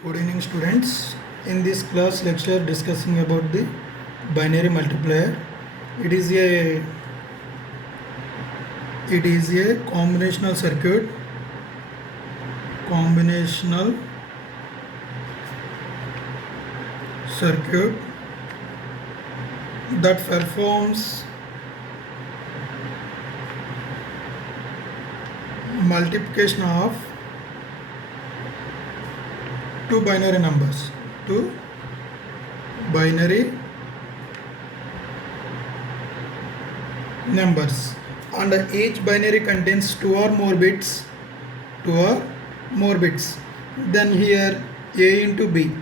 Good evening, students. In this class lecture discussing about the binary multiplier. It is a combinational circuit. Combinational circuit that performs multiplication of two binary numbers. Two binary numbers, and each binary contains two or more bits. Then here a into b.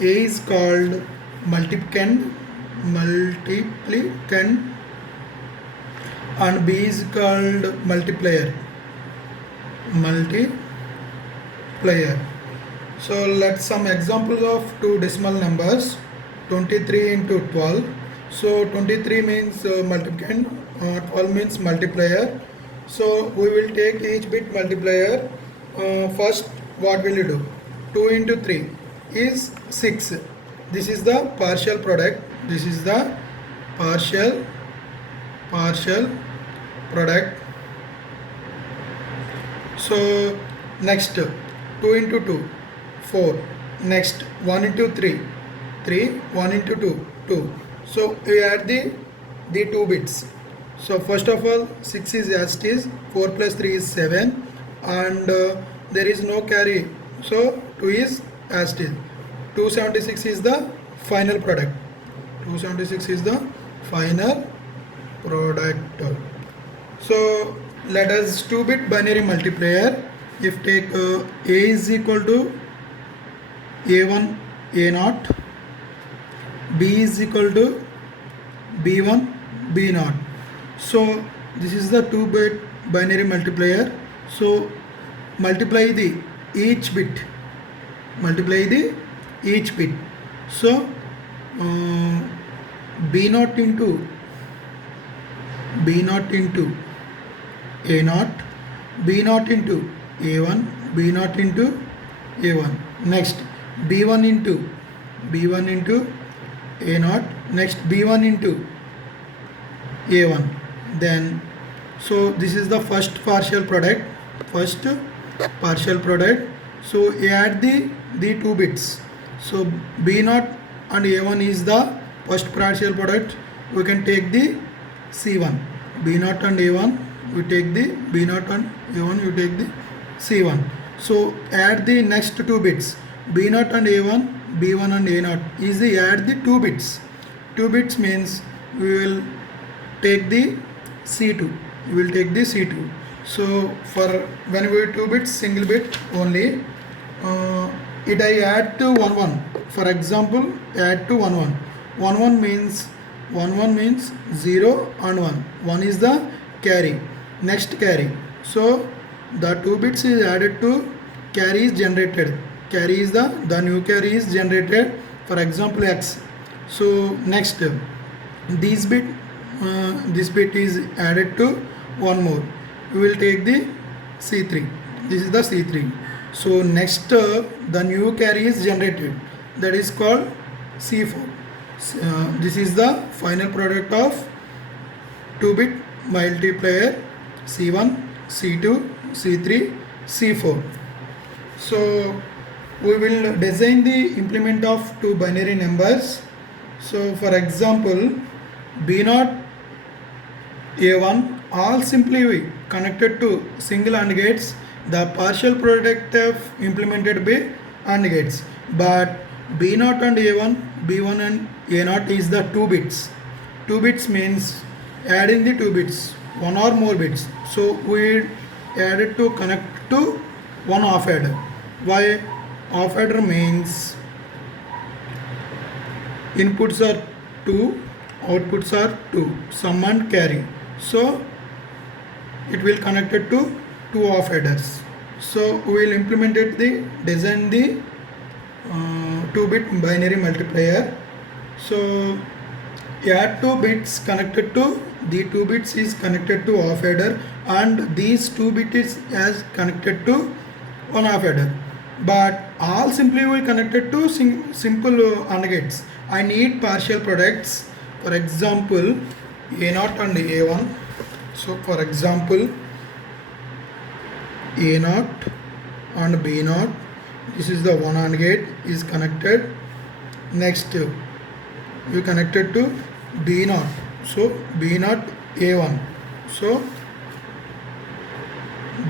A is called multiplicand, and b is called multiplier. So let's some examples of two decimal numbers. 23 into 12. So 23 means multiplicand, 12 means multiplier. So we will take each bit multiplier. First, what will you do? 2 into 3 is 6. This is the partial product. Partial product. So next, 2 into 2, 4. Next, 1 into 3, 1 into 2, 2. So we add the two bits. So first of all, 6 is as it is, 4 plus 3 is 7, and there is no carry. So 2 is as it is. 276 is the final product. So let us 2-bit binary multiplier. If take a is equal to a1 a0, b is equal to b1 b0. So this is the 2-bit binary multiplier. So multiply the each bit. So b0 into a0, b0 into a1, b0 into a1. Next, b1 into a0. Next, b1 into a1. Then, so this is the first partial product. So add the two bits. So b0 and a1 is the first partial product. We can take the c1. b0 and a1. We take the b0 and a1. We take the c1. So add the next two bits. b0 and a1, b1 and a0 is the add the two bits. 2 bits means we will take the c2. So for when we 2 bits, single bit only, it I add to 1 1. For example, add to 1 1. 1 means 0 and 1. 1 is the carry. Next carry. So the 2 bits is added to carry is generated. The new carry is generated. For example, x. So next, this bit is added to one more. We will take the c3. This is the c3. So next, the new carry is generated. That is called c4. This is the final product of 2-bit multiplier c1, c2, c3, c4. So we will design the implement of two binary numbers. So for example, b0 a1 all simply connected to single AND gates. The partial product of implemented by AND gates, but b0 and a1, b1 and a0 is the 2 bits. 2 bits means adding the 2 bits, one or more bits. So we added to connect to one off adder. Why? Off adder means inputs are 2, outputs are 2, sum and carry. So it will connected to two off adders. So we will implemented the design the 2-bit binary multiplier. So add 2 bits connected to the 2 bits is connected to off adder, and these 2 bits is as connected to one half adder. But all simply will connected to simple AND gates. I need partial products. For example, A0 and A1. So for example, A0 and B0. This is the one AND gate is connected. Next, you connected to B0. So B0 A1. So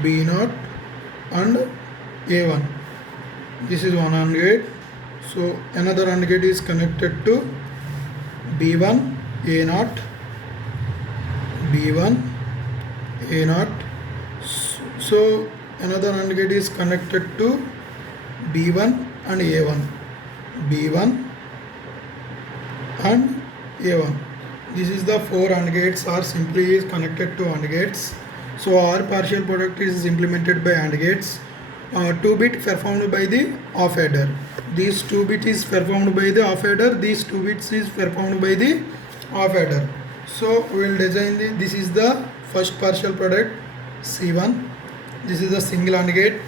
B0 and A1. This is one AND gate. So another AND gate is connected to B1 A0, B1 A0. So another AND gate is connected to B1 and A1, B1 and A1. This is the four AND gates are simply is connected to AND gates. So our partial product is implemented by AND gates. 2 bit performed by the off adder. These 2 bit is performed by the off adder. These 2 bits is performed by the off adder. So we will design this is the first partial product C1. This is the single AND gate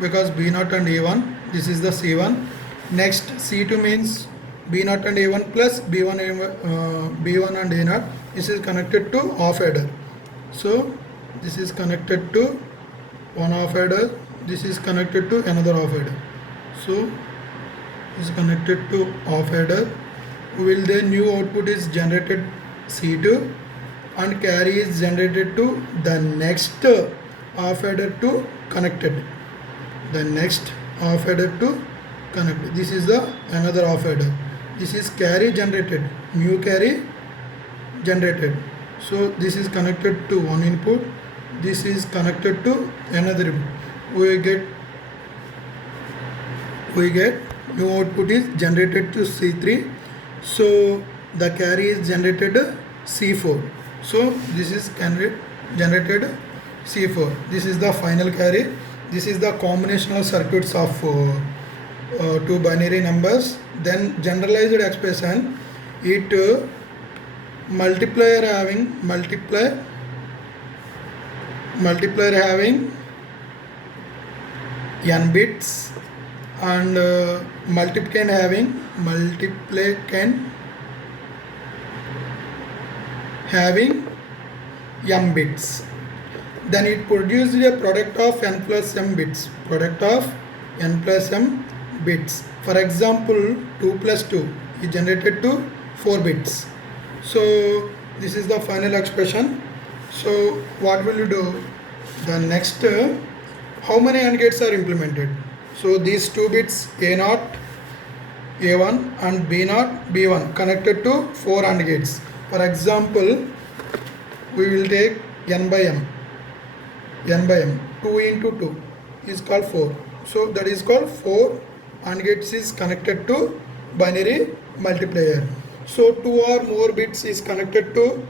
because B0 and A1. This is the C1. Next C2 means B0 and A1 plus B1 and A0. This is connected to off adder. So this is connected to one off adder. This is connected to another off adder. So this is connected to off adder. Will the new output is generated C2 and carry is generated to the next off adder to connected. The next off adder to connect. This is the another off adder. This is carry generated, new carry generated. So this is connected to one input. This is connected to another input. We get new output is generated to C3. So the carry is generated C4. So this is generated C4. This is the final carry. This is the combinational circuits of two binary numbers. Then generalized expression, it multiplier having n bits and multiplicand having m bits. Then it produced a product of n plus m bits. For example, 2 plus 2 is generated to 4 bits. So this is the final expression. So what will you do? The next, how many AND gates are implemented? So these 2 bits A0, A1 and B0, B1 connected to 4 AND gates. For example, we will take n by m. 2 into 2 is called 4. So that is called 4 AND gates is connected to binary multiplier. So 2 or more bits is connected to,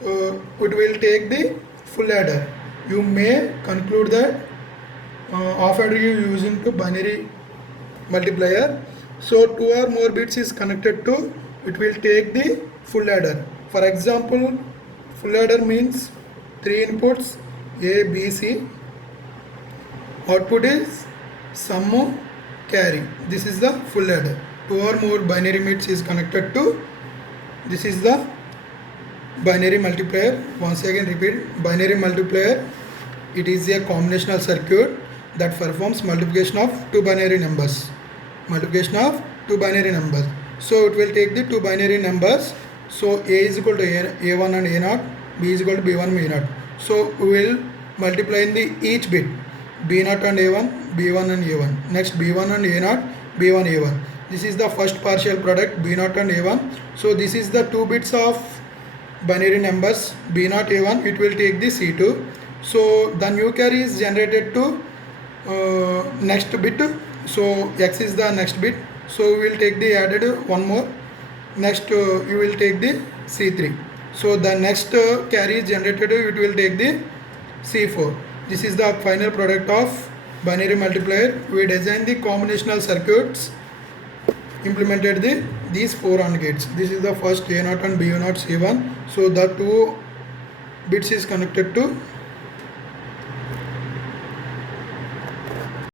it will take the full adder. You may conclude that off adder you using to binary multiplier. So 2 or more bits is connected to, it will take the full adder. For example, full adder means 3 inputs A, B, C. Output is sum carry. This is the full adder. 2 or more binary bits is connected to, this is the binary multiplier. Once again repeat, binary multiplier, it is a combinational circuit that performs multiplication of two binary numbers. So it will take the two binary numbers. So A is equal to A1 and A0, B is equal to B1 and B0. So we will multiply in the each bit B0 and A1, B1 and A1. Next B1 and A0, B1 A1. This is the first partial product B0 and A1. So this is the 2 bits of binary numbers B0 A1. It will take the C2. So the new carry is generated to next bit. So X is the next bit. So we will take the added one more. Next you will take the C3. So the next carry is generated, it will take the C4. This is the final product of binary multiplier. We designed the combinational circuits, implemented these 4 AND gates. This is the first A0 and B0 C1. So the 2 bits is connected to